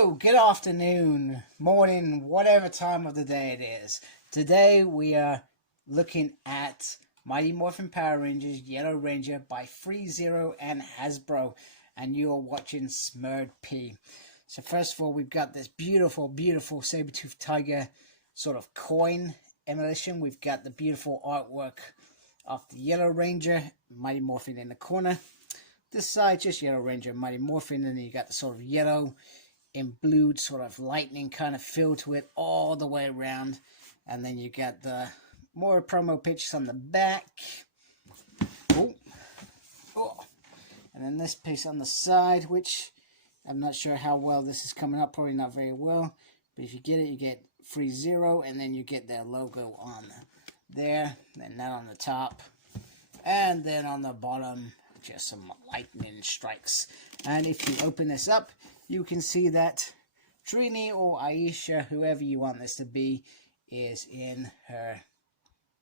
Hello, good afternoon, morning, whatever time of the day it is. Today we are looking at Mighty Morphin Power Rangers Yellow Ranger by FreeZero and Hasbro, and you are watching Smurd P. So first of all, we've got this beautiful, beautiful saber-toothed tiger sort of coin emulation. We've got the beautiful artwork of the Yellow Ranger, Mighty Morphin in the corner. This side, just Yellow Ranger, Mighty Morphin, and then you got the sort of yellow emblued sort of lightning kind of feel to it all the way around. And then you got the more promo pictures on the back. Oh. And then this piece on the side, which I'm not sure how well this is coming up, probably not very well. But if you get it, you get FreeZero, and then you get their logo on there, and that on the top. And then on the bottom, just some lightning strikes. And if you open this up, you can see that Trini or Aisha, whoever you want this to be, is in her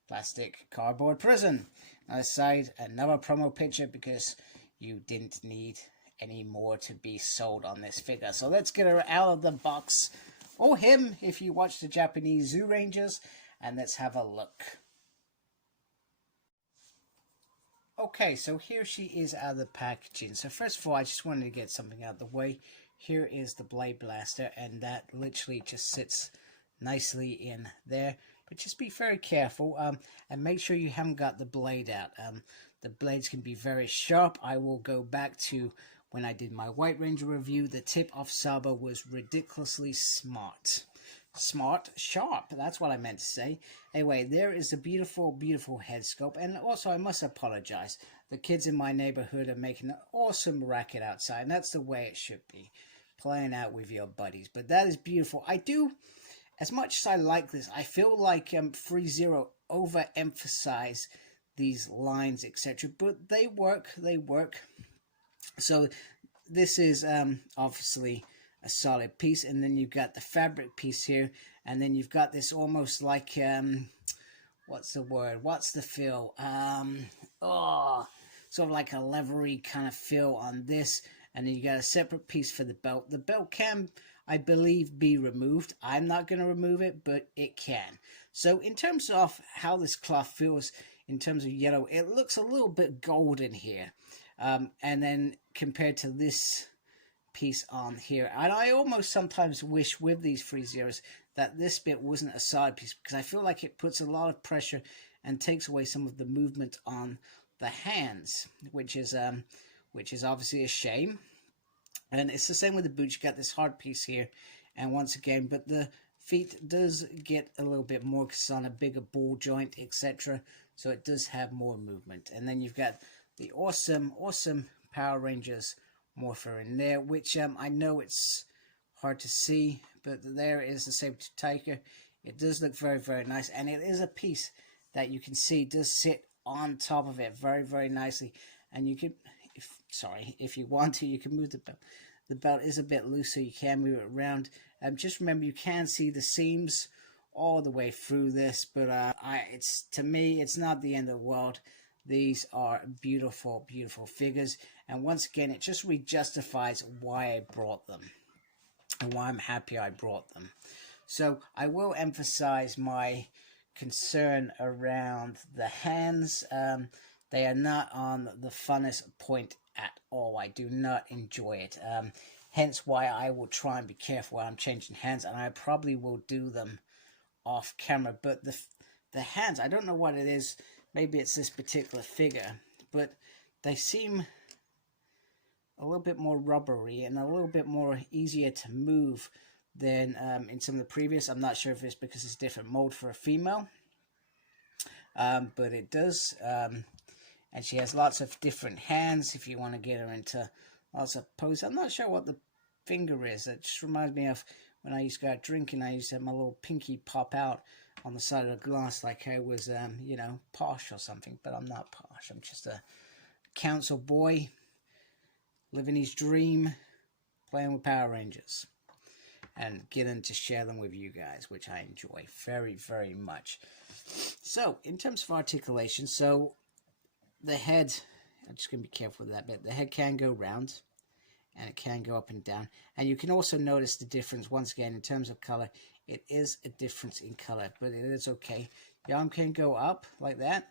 plastic cardboard prison. On the side, another promo picture because you didn't need any more to be sold on this figure. So let's get her out of the box, or him if you watch the Japanese Zyurangers, and let's have a look. Okay, so here she is out of the packaging. So first of all, I just wanted to get something out of the way. Here is the Blade Blaster, and that literally just sits nicely in there. But just be very careful, and make sure you haven't got the blade out. The blades can be very sharp. I will go back to when I did my White Ranger review. The tip of Saba was ridiculously sharp, that's what I meant to say. Anyway, there is a beautiful, beautiful head sculpt. And also, I must apologize. The kids in my neighborhood are making an awesome racket outside, and that's the way it should be. Playing out with your buddies. But that is beautiful. I do, as much as I like this, I feel like FreeZero overemphasize these lines, etc. But they work. So this is obviously a solid piece, and then you've got the fabric piece here, and then you've got this almost like what's the feel, sort of like a leathery kind of feel on this. And then you got a separate piece for the belt. The belt can, I believe, be removed. I'm not going to remove it, but it can. So in terms of how this cloth feels in terms of yellow, it looks a little bit golden here, and then compared to this piece on here. And I almost sometimes wish with these FreeZeros that this bit wasn't a side piece, because I feel like it puts a lot of pressure and takes away some of the movement on the hands, which is obviously a shame. And it's the same with the boots. You got this hard piece here, and once again, but the feet does get a little bit more because it's on a bigger ball joint, etc. So it does have more movement. And then you've got the awesome Power Rangers Morpher in there, which I know it's hard to see, but there is the saber-tooth tiger. It does look very, very nice, and it is a piece that you can see does sit on top of it very, very nicely. And you can, if you want to, you can move the belt. The belt is a bit loose, so you can move it around. Just remember, you can see the seams all the way through this, but to me, it's not the end of the world. These are beautiful, beautiful figures. And once again, it just re-justifies why I brought them and why I'm happy I brought them. So I will emphasize my concern around the hands. They are not on the funnest point at all. I do not enjoy it. Hence why I will try and be careful when I'm changing hands, and I probably will do them off camera. But the hands, I don't know what it is. Maybe it's this particular figure, but they seem a little bit more rubbery and a little bit more easier to move than in some of the previous. I'm not sure if it's because it's a different mold for a female, but it does. And she has lots of different hands if you want to get her into lots of poses. I'm not sure what the finger is. It just reminds me of when I used to go out drinking. I used to have my little pinky pop out on the side of the glass like I was, posh or something. But I'm not posh. I'm just a council boy living his dream, playing with Power Rangers, and getting to share them with you guys, which I enjoy very, very much. So, in terms of articulation, so the head, I'm just going to be careful with that bit. The head can go round, and it can go up and down. And you can also notice the difference once again in terms of color. It is a difference in color, but it is okay. Your arm can go up like that,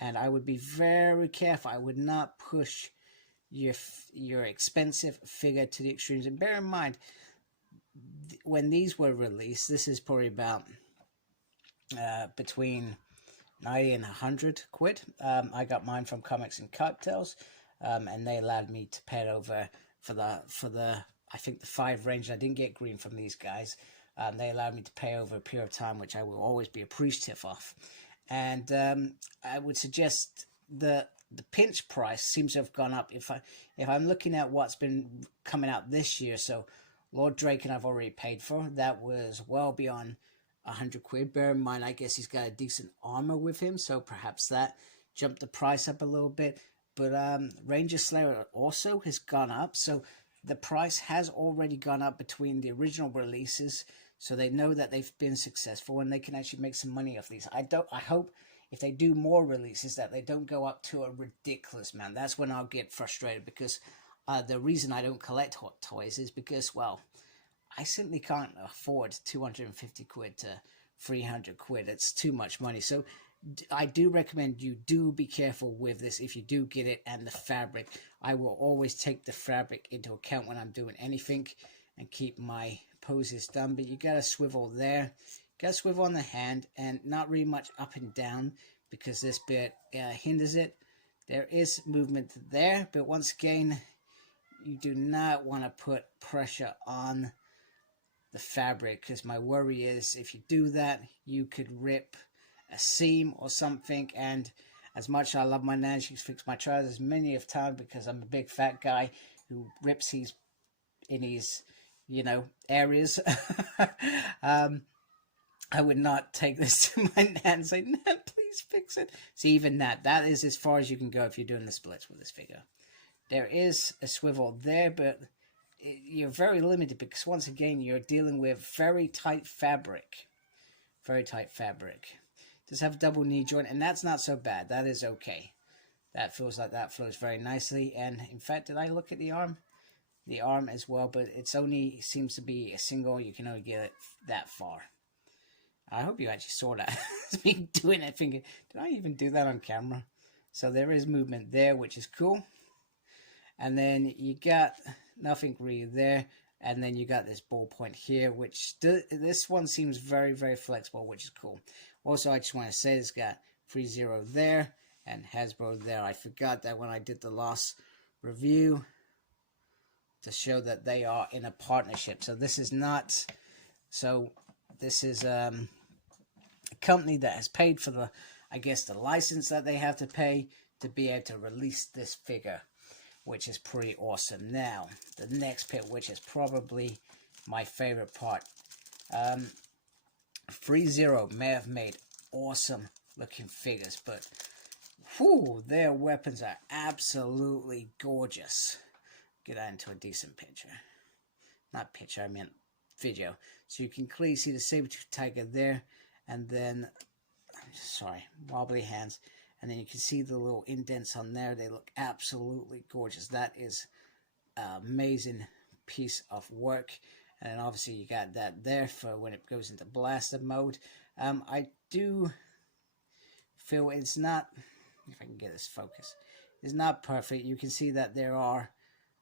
and I would be very careful. I would not push your expensive figure to the extremes. And bear in mind, when these were released, this is probably about between 90 and 100 quid. I got mine from Comics and Cocktails, and they allowed me to pay it over for the I think the 5 range. I didn't get green from these guys. They allowed me to pay over a period of time, which I will always be appreciative of. And I would suggest the pinch price seems to have gone up. If I'm looking at what's been coming out this year, so Lord Draken I've already paid for. That was well beyond 100 quid. Bear in mind, I guess he's got a decent armor with him, so perhaps that jumped the price up a little bit. But Ranger Slayer also has gone up, so the price has already gone up between the original releases, so they know that they've been successful and they can actually make some money off these. I hope if they do more releases that they don't go up to a ridiculous amount. That's when I'll get frustrated, because the reason I don't collect Hot Toys is because, well, I simply can't afford 250 quid to 300 quid. It's too much money. So I do recommend you do be careful with this if you do get it, and the fabric. I will always take the fabric into account when I'm doing anything and keep my poses done. But you got to swivel there. Got to swivel on the hand, and not really much up and down because this bit hinders it. There is movement there, but once again, you do not want to put pressure on the fabric, because my worry is if you do that, you could rip a seam or something. And as much as I love my nan, she's fixed my trousers many of times because I'm a big fat guy who rips his in his, you know, areas. I would not take this to my nan and say, "Nan, please fix it." See, even that is as far as you can go if you're doing the splits with this figure. There is a swivel there, but you're very limited because, once again, you're dealing with very tight fabric. Very tight fabric. Does have a double knee joint, and that's not so bad. That is okay. That feels like that flows very nicely. And in fact, did I look at the arm? The arm as well, but it's only seems to be a single. You can only get it that far. I hope you actually saw that. Me doing it, thinking, did I even do that on camera? So there is movement there, which is cool. And then you got nothing really there. And then you got this ballpoint here, which this one seems very, very flexible, which is cool. Also, I just want to say it's got FreeZero there and Hasbro there. I forgot that when I did the last review to show that they are in a partnership. So this is not... So this is a company that has paid for the, I guess, the license that they have to pay to be able to release this figure, which is pretty awesome. Now, the next bit, which is probably my favorite part. FreeZero may have made awesome looking figures, but whew, their weapons are absolutely gorgeous. Get that into a decent picture. Not picture, I meant video. So you can clearly see the saber-tooth tiger there, and then, sorry, wobbly hands. And then you can see the little indents on there. They look absolutely gorgeous. That is an amazing piece of work. And then obviously you got that there for when it goes into blaster mode. I do feel it's not, if I can get this focus, it's not perfect. You can see that there are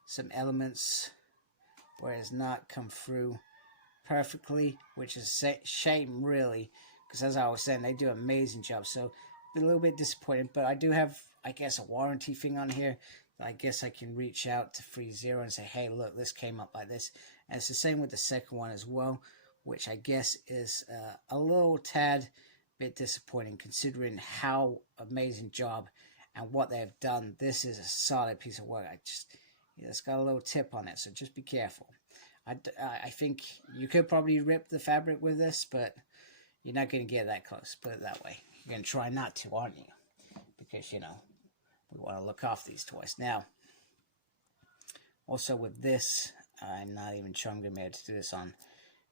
some elements where it's not come through perfectly, which is a shame really, because as I was saying, they do an amazing job. So a little bit disappointed, but I do have, I guess, a warranty thing on here. I guess I can reach out to FreeZero and say, hey, look, this came up like this. And it's the same with the second one as well, which I guess is a little tad bit disappointing considering how amazing job and what they have done. This is a solid piece of work. It's got a little tip on it, so just be careful. I think you could probably rip the fabric with this, but you're not going to get that close, put it that way. You're going to try not to, aren't you? Because, you know, we want to look off these toys. Now, also with this, I'm not even sure I'm going to be able to do this on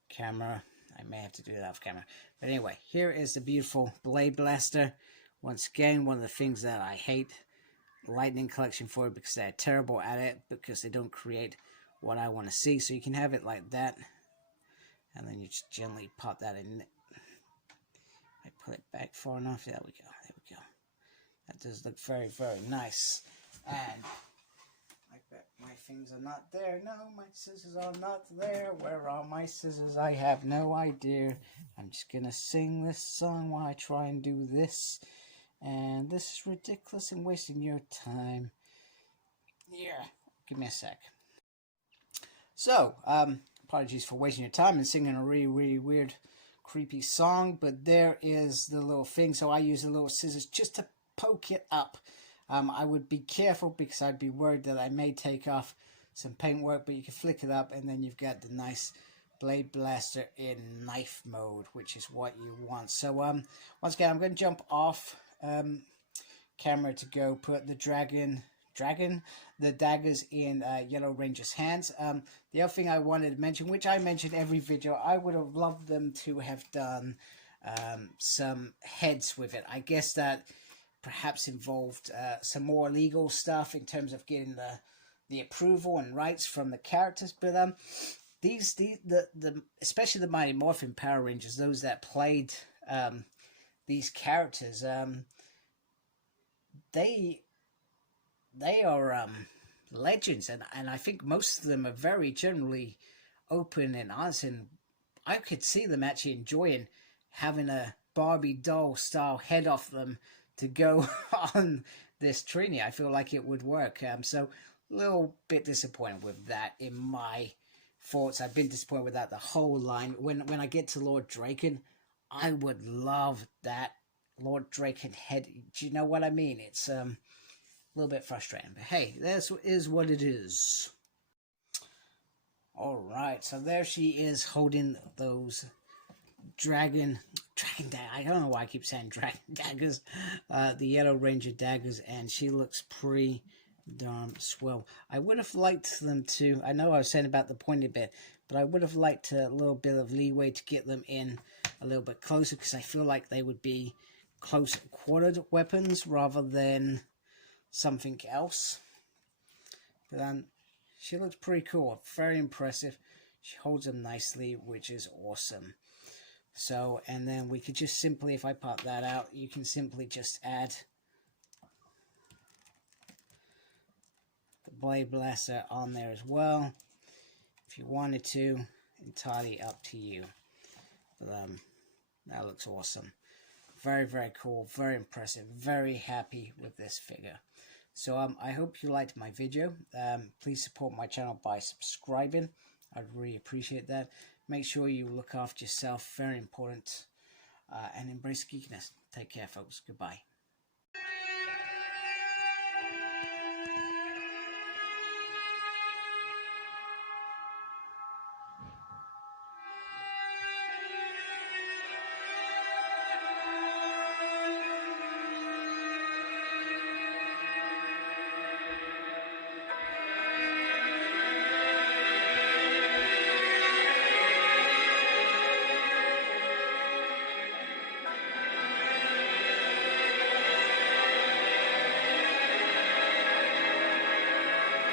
camera. I may have to do it off camera. But anyway, here is the beautiful Blade Blaster. Once again, one of the things that I hate Lightning Collection for, because they're terrible at it, because they don't create what I want to see. So you can have it like that, and then you just gently pop that in. I put it back far enough. There we go. There we go. That does look very, very nice. And I bet my things are not there. No, my scissors are not there. Where are my scissors? I have no idea. I'm just gonna sing this song while I try and do this. And this is ridiculous and wasting your time. Yeah, give me a sec. So, apologies for wasting your time and singing a really, really weird, creepy song, but there is the little thing. So I use the little scissors just to poke it up. I would be careful because I'd be worried that I may take off some paintwork, but you can flick it up and then you've got the nice Blade Blaster in knife mode, which is what you want. So once again, I'm going to jump off camera to go put the the daggers in Yellow Ranger's hands. The other thing I wanted to mention, which I mentioned every video, I would have loved them to have done some heads with it. I guess that perhaps involved some more legal stuff in terms of getting the approval and rights from the characters, but especially the Mighty Morphin Power Rangers, those that played these characters, they are legends, and I think most of them are very generally open and honest, and I could see them actually enjoying having a Barbie doll style head off them to go on this Trini. I feel like it would work. So a little bit disappointed with that in my thoughts. I've been disappointed with that the whole line. When I get to Lord Draken, I would love that Lord Draken head. Do you know what I mean? It's a little bit frustrating, but hey, this is what it is. All right, so there she is holding those dragon I don't know why I keep saying dragon daggers, the Yellow Ranger daggers, and she looks pretty darn swell. I would have liked them to, I know I was saying about the pointy bit, but I would have liked a little bit of leeway to get them in a little bit closer, because I feel like they would be close quartered weapons rather than something else. But she looks pretty cool, very impressive. She holds them nicely, which is awesome. So, and then we could just simply, if I pop that out, you can simply just add the Blade Blaster on there as well, if you wanted to. Entirely up to you. But that looks awesome. Very, very cool, very impressive, very happy with this figure. So I hope you liked my video. Please support my channel by subscribing. I'd really appreciate that. Make sure you look after yourself, very important, and embrace geekiness. Take care, folks. Goodbye.